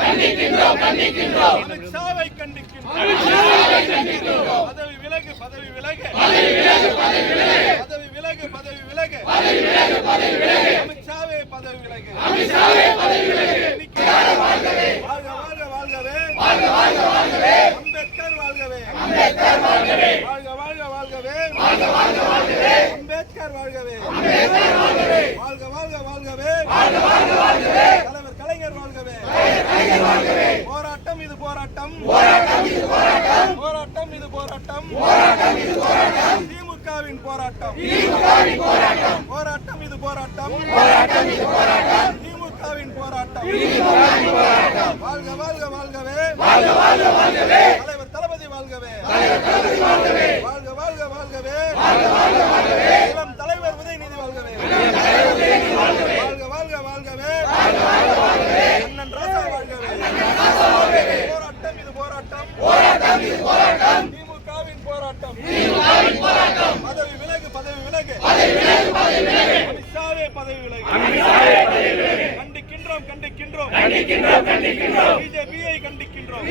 கண்டிக்கின்றோம் அமித்ஷாவை கண்டிக்கின்றோம் பதவி விலகு அமித்ஷாவே பதவி விலகு வாழ்கவே அம்பேத்கர் வாழ்கவே வாழ்கவே அம்பேத்கர் வாழ்கவே வாழ்கவே தலைவர் கலைஞர் வாழ்கவே போராட்டம் இது போராட்டம் திமுகவின் போராட்டம் இது போராட்டம் திமுகவின் போராட்டம் வாழ்கவே தலைவர் தளபதி வாழ்கவே வாழ்கவே இளம் தலைவர் உதயநிதி வாழ்கவே வாழ்கவே அண்ணன் ராசா வாழ்கவே போராட்டம் இது போராட்டம் திமுகவின் போராட்டம் பதவி விலகு அமித்ஷாவே பதவி விலகு கண்டிக்கின்றோம் பிஜேபியை கண்டிக்கின்றோம்